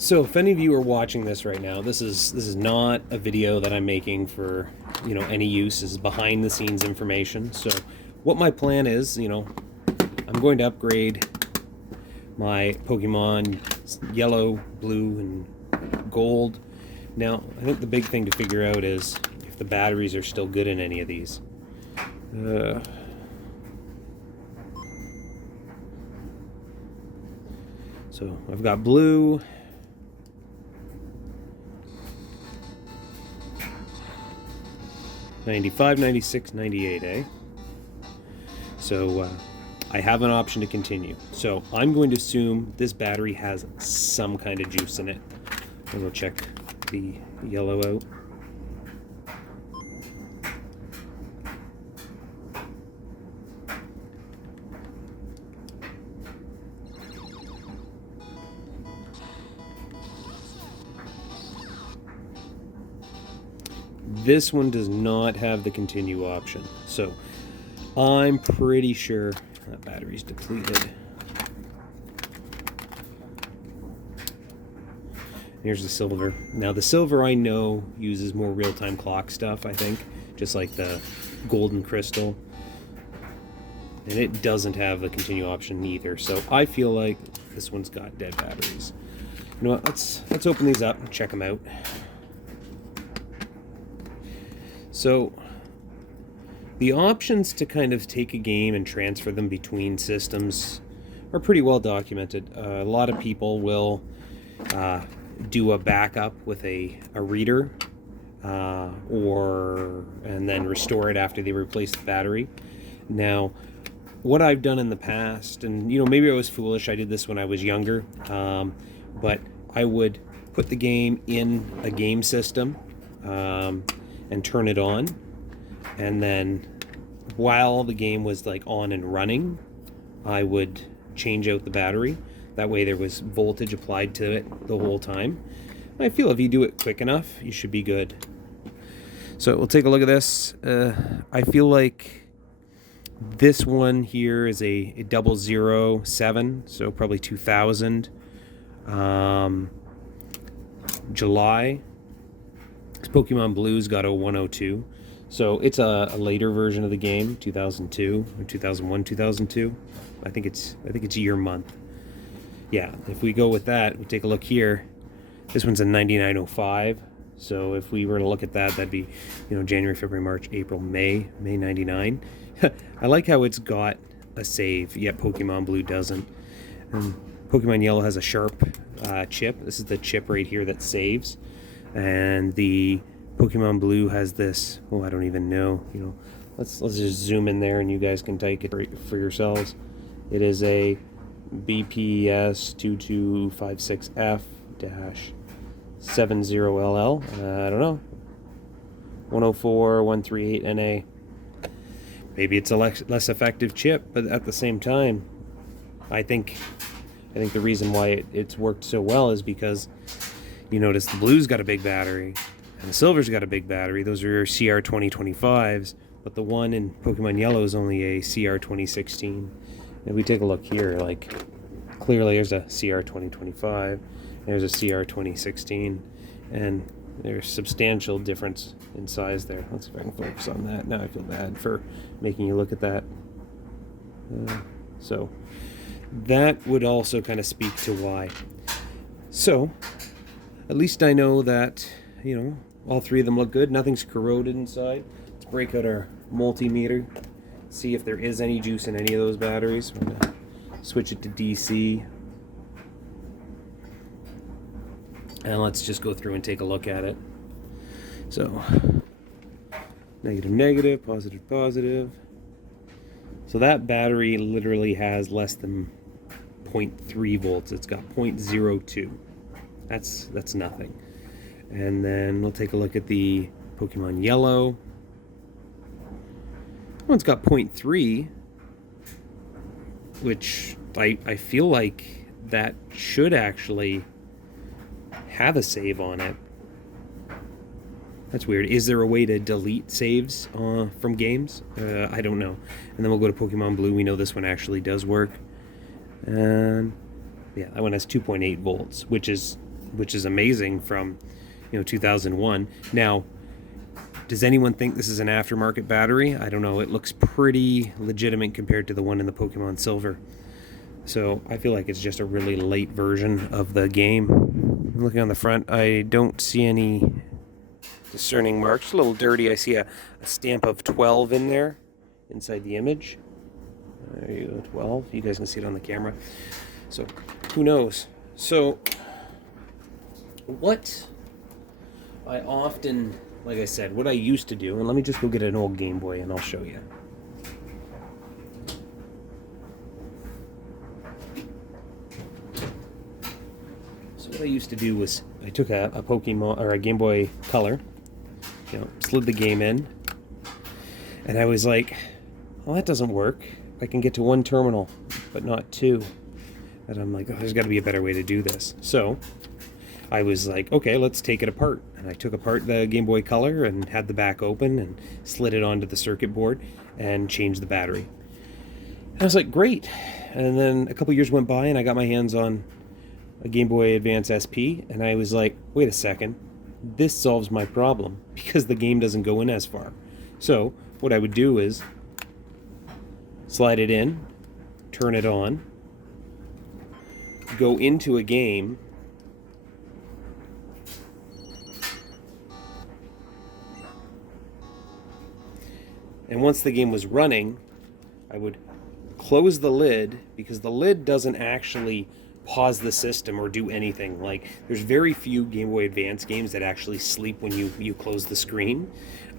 So if any of you are watching this right now, this is not a video that I'm making for, any use. This is behind the scenes information. So what my plan is, I'm going to upgrade my Pokemon yellow, blue, and gold. Now, I think the big thing to figure out is if the batteries are still good in any of these. So I've got blue. $95, $96, $98, eh? So I have an option to continue. So I'm going to assume this battery has some kind of juice in it. And we'll check the yellow out. This one does not have the continue option, so I'm pretty sure that battery's depleted. Here's the silver. Now the silver I know uses more real-time clock stuff, I think, just like the golden crystal. And it doesn't have the continue option either, so I feel like this one's got dead batteries. You know what, let's open these up and check them out. So the options to kind of take a game and transfer them between systems are pretty well documented. A lot of people will do a backup with a reader and then restore it after they replace the battery. Now, what I've done in the past, and maybe I was foolish, I did this when I was younger, but I would put the game in a game system and turn it on, and then while the game was like on and running, I would change out the battery. That way there was voltage applied to it the whole time. I feel if you do it quick enough, you should be good. So we'll take a look at this. I feel like this one here is a 007, so probably 2000. July. Pokemon Blue's got a 102, so it's a later version of the game, 2002 or 2001, 2002. I think it's year month. Yeah, if we go with that, we take a look here. This one's a 9905. So if we were to look at that, that'd be January, February, March, April, May 99. I like how it's got a save, yet Pokemon Blue doesn't. Pokemon Yellow has a sharp chip. This is the chip right here that saves. And the Pokemon Blue has this, I don't even know, let's just zoom in there and you guys can take it for yourselves. It is a BPS 2256F-70LL, I don't know, 104138NA. Maybe it's a less effective chip, but at the same time, I think the reason why it's worked so well is because you notice the blue's got a big battery, and the silver's got a big battery. Those are CR2025s, but the one in Pokemon Yellow is only a CR2016. If we take a look here, like, clearly there's a CR2025, there's a CR2016, and there's substantial difference in size there. Let's see if I can focus on that. Now I feel bad for making you look at that. So that would also kind of speak to why. So at least I know that, all three of them look good. Nothing's corroded inside. Let's break out our multimeter, see if there is any juice in any of those batteries. I'm going to switch it to DC. And let's just go through and take a look at it. So, negative, negative, positive, positive. So that battery literally has less than 0.3 volts. It's got 0.02. That's nothing. And then we'll take a look at the Pokemon Yellow. That one's got 0.3, which I feel like that should actually have a save on it. That's weird. Is there a way to delete saves from games? I don't know. And then we'll go to Pokemon Blue. We know this one actually does work. And yeah, that one has 2.8 volts, which is which is amazing from 2001. Now, does anyone think this is an aftermarket battery? I don't know. It looks pretty legitimate compared to the one in the Pokemon Silver. So I feel like it's just a really late version of the game. Looking on the front, I don't see any discerning marks. It's a little dirty. I see a stamp of 12 in there inside the image. There you go, 12. You guys can see it on the camera. So who knows? So what I often, like I said, what I used to do, and let me just go get an old Game Boy and I'll show you. So what I used to do was I took a Pokemon or a Game Boy Color, slid the game in, and I was like, well, that doesn't work. I can get to one terminal, but not two. And I'm like, oh, there's got to be a better way to do this. So I was like, okay, let's take it apart. And I took apart the Game Boy Color and had the back open and slid it onto the circuit board and changed the battery. And I was like, great. And then a couple years went by and I got my hands on a Game Boy Advance SP, and I was like, wait a second, this solves my problem because the game doesn't go in as far. So what I would do is slide it in, turn it on, go into a game, and once the game was running, I would close the lid, because the lid doesn't actually pause the system or do anything. Like, there's very few Game Boy Advance games that actually sleep when you close the screen,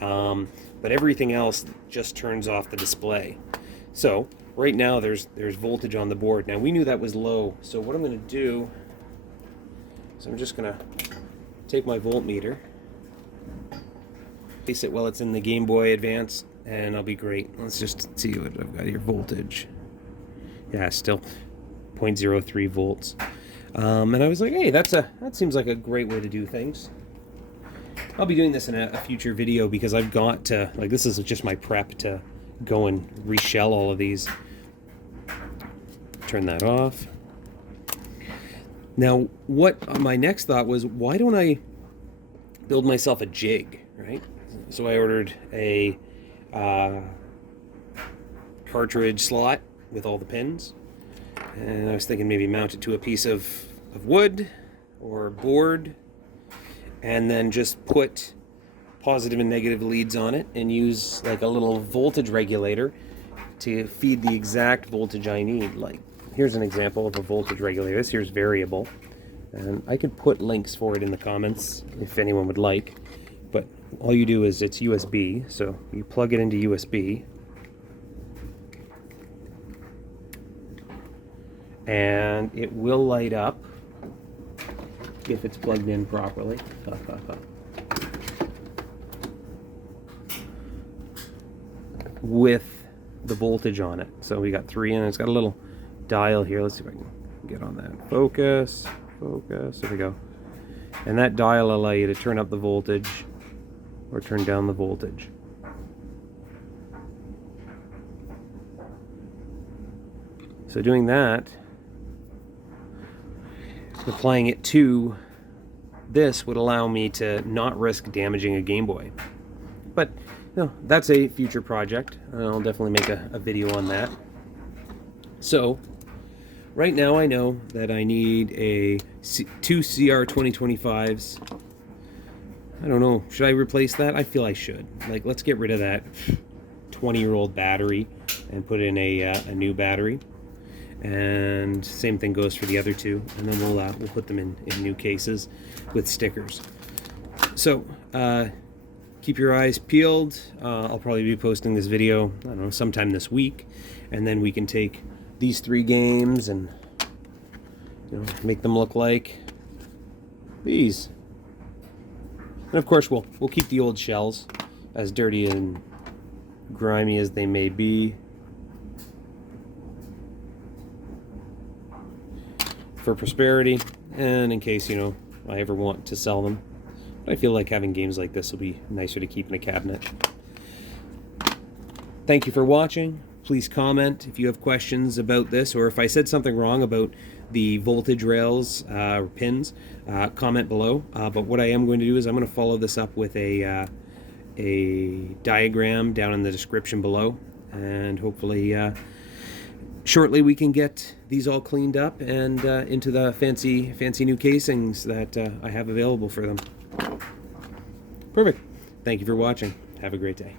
but everything else just turns off the display. So right now there's voltage on the board. Now we knew that was low, so what I'm going to do is I'm just going to take my voltmeter, place it while it's in the Game Boy Advance, and I'll be great. Let's just see what I've got here. Voltage, yeah, still 0.03 volts. And I was like, hey, that seems like a great way to do things. I'll be doing this in a future video because I've got to, like, this is just my prep to go and reshell all of these. Turn that off. Now, what my next thought was, why don't I build myself a jig, right? So I ordered a cartridge slot with all the pins. And I was thinking maybe mount it to a piece of wood or board, and then just put positive and negative leads on it and use like a little voltage regulator to feed the exact voltage I need. Like, here's an example of a voltage regulator. This here's variable, and I could put links for it in the comments if anyone would like, but all you do is it's USB, so you plug it into USB, and it will light up if it's plugged in properly. With the voltage on it. So we got 3 in, it's got a little dial here. Let's see if I can get on that. Focus, there we go. And that dial will allow you to turn up the voltage or turn down the voltage. So doing that, applying it to this would allow me to not risk damaging a Game Boy. But that's a future project. I'll definitely make a video on that. So right now I know that I need two CR 2025s. I don't know, should I replace that? I feel I should. Like, let's get rid of that 20-year-old battery and put in a new battery. And same thing goes for the other two, and then we'll put them in new cases with stickers. So keep your eyes peeled. I'll probably be posting this video, I don't know, sometime this week, and then we can take these 3 games and make them look like these. And of course we'll keep the old shells, as dirty and grimy as they may be, for prosperity, and in case I ever want to sell them. But I feel like having games like this will be nicer to keep in a cabinet. Thank you for watching. Please comment if you have questions about this, or if I said something wrong about the voltage rails or pins, comment below. But what I am going to do is I'm going to follow this up with a diagram down in the description below, and hopefully shortly we can get these all cleaned up and into the fancy new casings that I have available for them. Perfect. Thank you for watching. Have a great day.